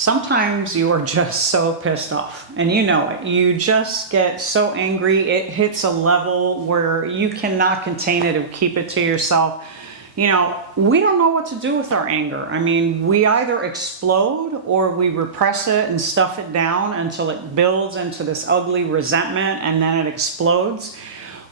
Sometimes you are just so pissed off, and you know it. You just get so angry, it hits a level where you cannot contain it or keep it to yourself. You know, we don't know what to do with our anger. I mean, we either explode or we repress it and stuff it down until it builds into this ugly resentment and then it explodes.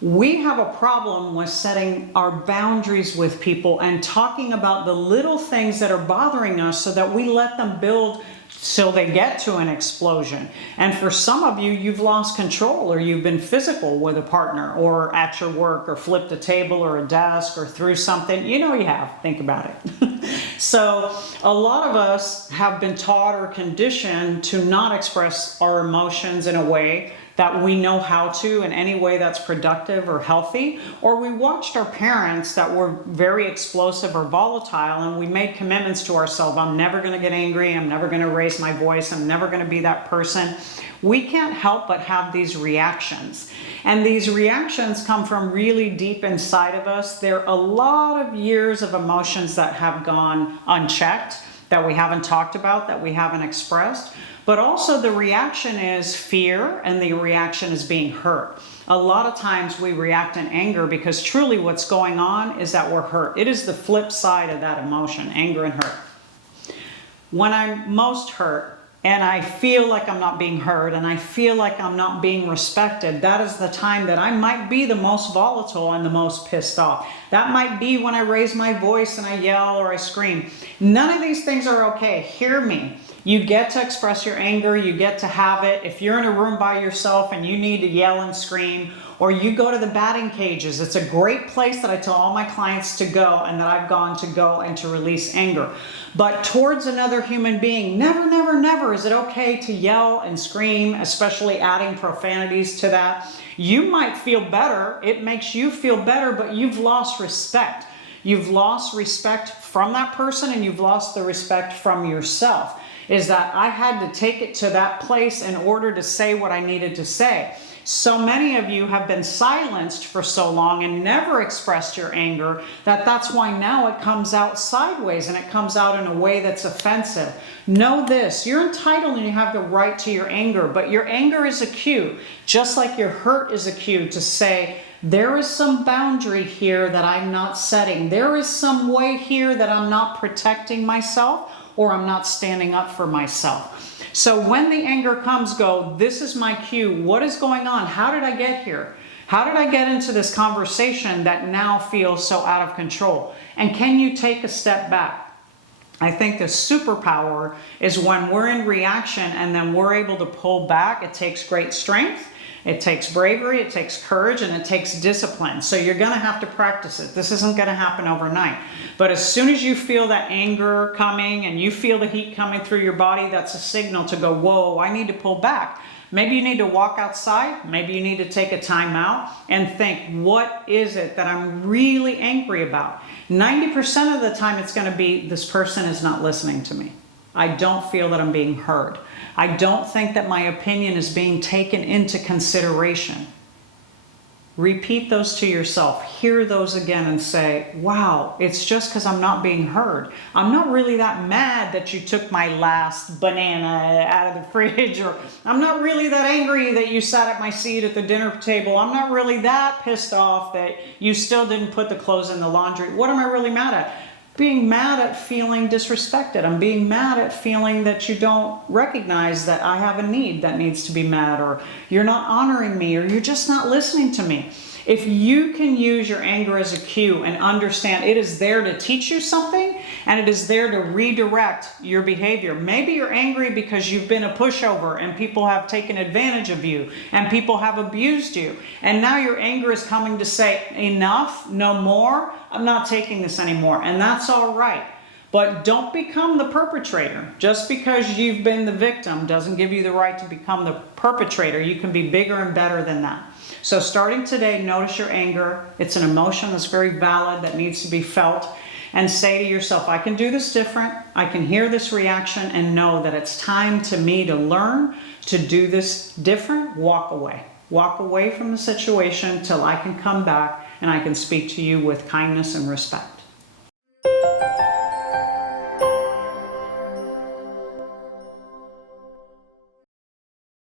We have a problem with setting our boundaries with people and talking about the little things that are bothering us so that we let them build so they get to an explosion. And for some of you, you've lost control, or you've been physical with a partner or at your work, or flipped a table or a desk or threw something. You know you have. Think about it. So a lot of us have been taught or conditioned to not express our emotions in a way that we know how to, in any way that's productive or healthy. Or we watched our parents that were very explosive or volatile, and we made commitments to ourselves. I'm never gonna get angry, I'm never gonna raise my voice, I'm never gonna be that person. We can't help but have these reactions. And these reactions come from really deep inside of us. There are a lot of years of emotions that have gone unchecked, that we haven't talked about, that we haven't expressed. But also the reaction is fear, and the reaction is being hurt. A lot of times we react in anger because truly what's going on is that we're hurt. It is the flip side of that emotion, anger and hurt. When I'm most hurt and I feel like I'm not being heard and I feel like I'm not being respected, that is the time that I might be the most volatile and the most pissed off. That might be when I raise my voice and I yell or I scream. None of these things are okay. Hear me. You get to express your anger, you get to have it. If you're in a room by yourself and you need to yell and scream, or you go to the batting cages, it's a great place that I tell all my clients to go and that I've gone to go and to release anger. But towards another human being, never, never, never is it okay to yell and scream, especially adding profanities to that. You might feel better, it makes you feel better, but you've lost respect. You've lost respect from that person, and you've lost the respect from yourself. Is that I had to take it to that place in order to say what I needed to say. So many of you have been silenced for so long and never expressed your anger that's why now it comes out sideways and it comes out in a way that's offensive. Know this, you're entitled and you have the right to your anger, but your anger is a cue, just like your hurt is a cue to say, there is some boundary here that I'm not setting. There is some way here that I'm not protecting myself, or I'm not standing up for myself. So when the anger comes, go, this is my cue. What is going on? How did I get here? How did I get into this conversation that now feels so out of control? And can you take a step back? I think the superpower is when we're in reaction and then we're able to pull back. It takes great strength. It takes bravery, it takes courage, and it takes discipline. So you're going to have to practice it. This isn't going to happen overnight. But as soon as you feel that anger coming and you feel the heat coming through your body, that's a signal to go, whoa, I need to pull back. Maybe you need to walk outside. Maybe you need to take a time out and think, what is it that I'm really angry about? 90% of the time it's going to be, this person is not listening to me. I don't feel that I'm being heard. I don't think that my opinion is being taken into consideration. Repeat those to yourself. Hear those again and say, wow, it's just because I'm not being heard. I'm not really that mad that you took my last banana out of the fridge, or I'm not really that angry that you sat at my seat at the dinner table. I'm not really that pissed off that you still didn't put the clothes in the laundry. What am I really mad at? Being mad at feeling disrespected. I'm being mad at feeling that you don't recognize that I have a need that needs to be met, or you're not honoring me, or you're just not listening to me. If you can use your anger as a cue and understand it is there to teach you something, and it is there to redirect your behavior. Maybe you're angry because you've been a pushover and people have taken advantage of you and people have abused you. And now your anger is coming to say, enough, no more, I'm not taking this anymore. And that's all right. But don't become the perpetrator. Just because you've been the victim doesn't give you the right to become the perpetrator. You can be bigger and better than that. So starting today, notice your anger. It's an emotion that's very valid, that needs to be felt. And say to yourself, I can do this different. I can hear this reaction and know that it's time to me to learn to do this different. Walk away. Walk away from the situation till I can come back and I can speak to you with kindness and respect.